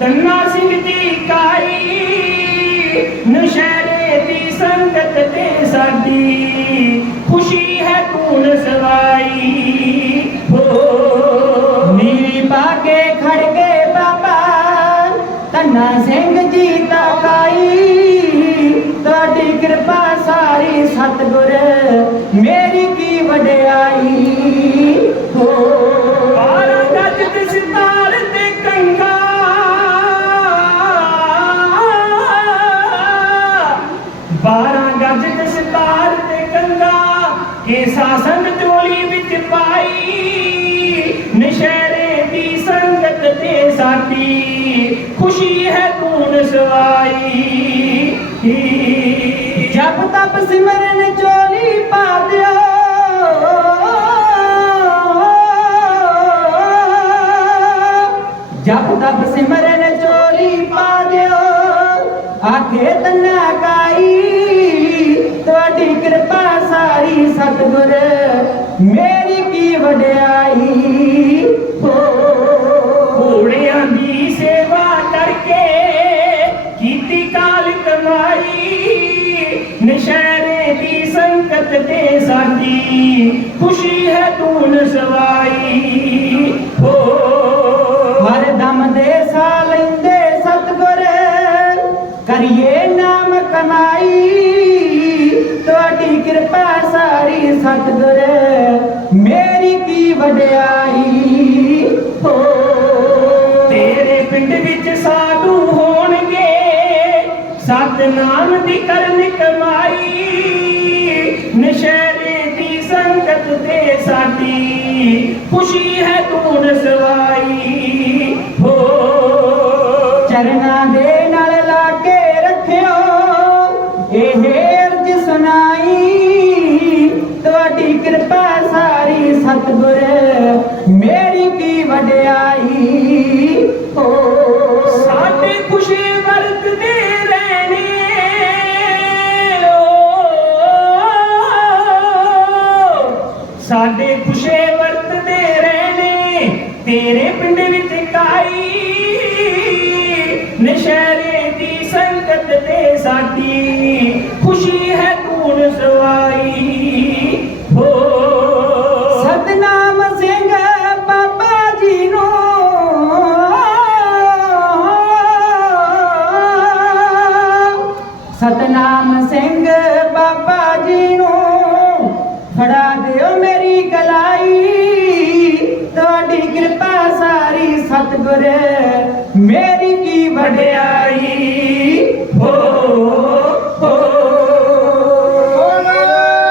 ਤੰਨਾ ਸਿੰਘ ਦੀ ਕਾਈ ਨਸ਼ਹਿਰੇ ਦੀ ਸੰਗਤ ਤੇ ਸਾਡੀ। ਖੁਸ਼ੀ ਹੈ ਕੂਣ ਸਵਾਈ ਹੋ ਨੀਰੀ ਪਾ ਕੇ ਖੜ ਕੇ ਬਾਬਾ, ਤੰਨਾ ਸਿੰਘ ਜੀ ਦਾ ਕਾਈ। ਤੁਹਾਡੀ ਕਿਰਪਾ ਸਾਰੀ ਸਤਿਗੁਰ ਮੇਰੇ ਸਾਡੀ ਖੁਸ਼ੀ ਹੈ ਕੂਨ ਸਵਾਈ? ਜਪ ਤਪ ਸਿਮਰਨ ਚੋਲੀ ਪਾ ਦਿਓ। ਜਪ ਤਪ ਸਿਮਰਨ ਚੋਲੀ ਪਾ ਦਿਓ। ਆਖੇ ਤਨਾ ਤੁਹਾਡੀ ਕਿਰਪਾ ਸਾਰੀ ਸਤਿਗੁਰ ਮੇਰੀ ਕੀ ਵਡਿਆਈ। ਕਰਕੇ ਕੀਤੀ ਕਾਲ ਕਮਾਈ ਨਸ਼ਹਿਰੇ ਦੀ ਸੰਗਤ ਤੇ ਸਾਡੀ ਖੁਸ਼ੀ ਹੈ ਤੂਨ ਸਵਾਈ ਹੋ ਹਰ ਦਮ ਦੇ ਸਾ ਲੈਂਦੇ ਸਤਗੁਰ ਕਰੀਏ ਨਾਮ ਕਮਾਈ ਤੁਹਾਡੀ ਕਿਰਪਾ ਸਾਰੀ ਸਤਗੁਰ ਮੇਰੀ ਕੀ ਵਡਿਆਈ ਹੋ ਤੇਰੇ ਪਿੰਡ ਵਿੱਚ ਸਾਧੂ ਹੋਣਗੇ ਸਤਨਾਮ ਦੀ ਕਰਨ ਕਮਾਈ। ਨਸ਼ਹਿਰੇ ਦੀ ਸੰਗਤ ਤੇ ਸਾਡੀ ਖੁਸ਼ੀ ਹੈ ਤੂੰ ਸਵਾਈ। ਹੋ, ਚਰਨਾਂ ਦੇ ਨਾਲ ਲਾ ਕੇ ਰੱਖਿਓ, ਇਹ ਅਰਜ ਸੁਣਾਈ। ਤੁਹਾਡੀ ਕਿਰਪਾ ਸਾਰੀ ਸਤਿਗੁਰ ਮੇਰੀ ਕੀ ਵਡਿਆਈ। ਹੋ ਸਾਡੇ ਖੁਸ਼ੇ ਵਰਤਦੇ ਰਹਿਣੇ, ਤੇਰੇ ਪਿੰਡ ਵਿੱਚ ਕਾਈ ਨਸ਼ਹਿਰੇ ਦੀ ਸੰਗਤ ਤੇ ਸਾਡੀ ਖੁਸ਼ੀ ਹੈ ਕੂਣ ਸਵਾਈ। ਹੋ। ਸਤਨਾਮ ਸਿੰਘ ਬਾਬਾ ਜੀ ਨੂੰ। ਸਤਨਾਮ ਸਿੰਘ ਬਾਬਾ ਜੀ ਨੂੰ ਫੜਾ ਸਤਿਗੁਰ ਮੇਰੀ ਕੀ ਵਡਿਆਈ?